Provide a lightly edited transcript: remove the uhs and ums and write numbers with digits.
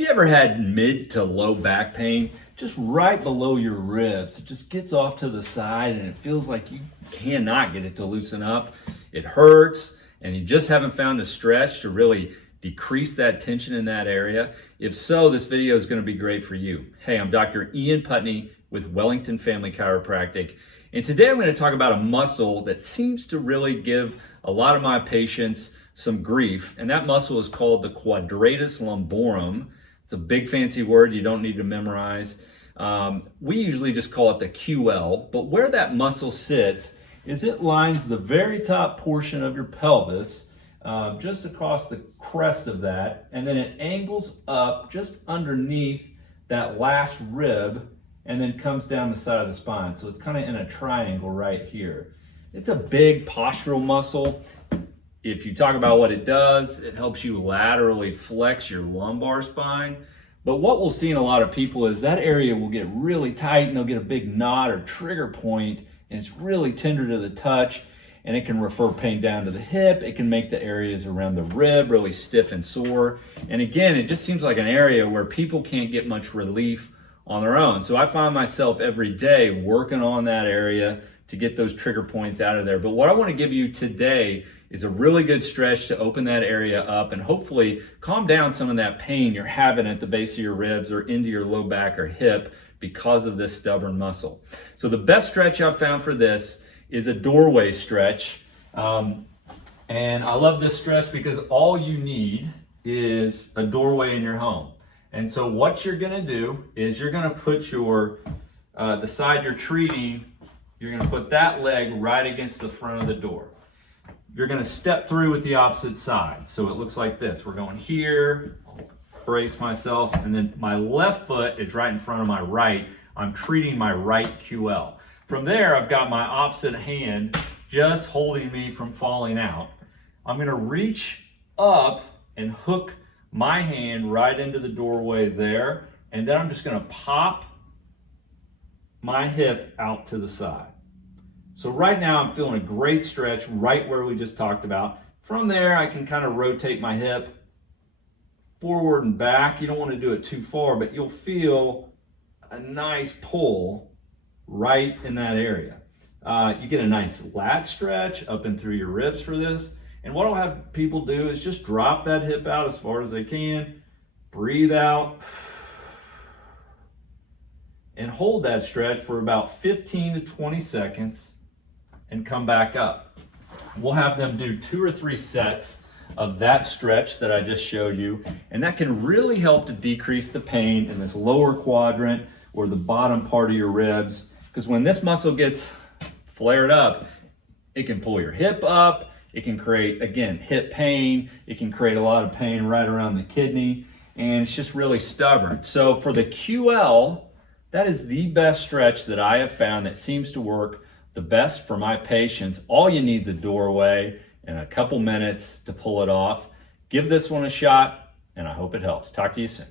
Have you ever had mid to low back pain just right below your ribs? It just gets off to the side and it feels like you cannot get it to loosen up. It hurts and you just haven't found a stretch to really decrease that tension in that area. If so, this video is going to be great for you. Hey, I'm Dr. Putney with Wellington Family Chiropractic. And today I'm going to talk about a muscle that seems to really give a lot of my patients some grief. And that muscle is called the quadratus lumborum. It's a big fancy word you don't need to memorize. We usually just call it the QL, but where that muscle sits is it lines the very top portion of your pelvis, just across the crest of that, and then it angles up just underneath that last rib and then comes down the side of the spine. So it's kind of in a triangle right here. It's a big postural muscle. If you talk about what it does, it helps you laterally flex your lumbar spine. But what we'll see in a lot of people is that area will get really tight and they'll get a big knot or trigger point, and it's really tender to the touch, and it can refer pain down to the hip. It can make the areas around the rib really stiff and sore. And again, it just seems like an area where people can't get much relief on their own. So I find myself every day working on that area to get those trigger points out of there. But what I want to give you today is a really good stretch to open that area up and hopefully calm down some of that pain you're having at the base of your ribs or into your low back or hip because of this stubborn muscle. So the best stretch I've found for this is a doorway stretch. And I love this stretch because all you need is a doorway in your home. And so what you're gonna do is you're gonna put your, the side you're treating, you're gonna put that leg right against the front of the door. You're gonna step through with the opposite side. So it looks like this. We're going here, brace myself, and then my left foot is right in front of my right. I'm treating my right QL. From there, I've got my opposite hand just holding me from falling out. I'm gonna reach up and hook my hand right into the doorway there, and then I'm just gonna pop my hip out to the side. So right now I'm feeling a great stretch right where we just talked about. From there, I can kind of rotate my hip forward and back. You don't want to do it too far, but you'll feel a nice pull right in that area. You get a nice lat stretch up and through your ribs for this. And what I'll have people do is just drop that hip out as far as they can, breathe out, and hold that stretch for about 15 to 20 seconds and come back up. We'll have them do 2 or 3 sets of that stretch that I just showed you, and that can really help to decrease the pain in this lower quadrant or the bottom part of your ribs, because when this muscle gets flared up, it can pull your hip up. It can create, again, hip pain. It can create a lot of pain right around the kidney, and it's just really stubborn. So for the QL, that is the best stretch that I have found that seems to work the best for my patients. All you need is a doorway and a couple minutes to pull it off. Give this one a shot, and I hope it helps. Talk to you soon.